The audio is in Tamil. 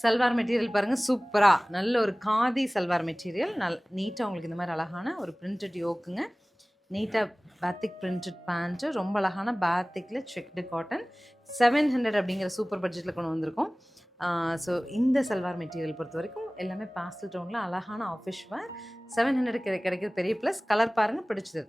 சல்வார் மெட்டீரியல் பாருங்கள், சூப்பராக நல்ல ஒரு காதி சல்வார் மெட்டீரியல். நீட்டாக உங்களுக்கு இந்த மாதிரி அழகான ஒரு பிரிண்டட் யோக்குங்க. நீட்டாக பேத்திக் பிரிண்டட் பேண்ட்டு, ரொம்ப அழகான பேத்திக்கில் செக்டு காட்டன். 700 அப்படிங்கிற சூப்பர் பட்ஜெட்டில் கொண்டு வந்திருக்கோம். ஸோ இந்த சல்வார் மெட்டீரியல் பொறுத்த வரைக்கும் எல்லாமே பாஸ்டல் டோனில் அழகான ஆஃபீஸ் வேர். 700 கிடைக்கிறது பெரிய ப்ளஸ். கலர் பாருங்கள், பிடிச்சது.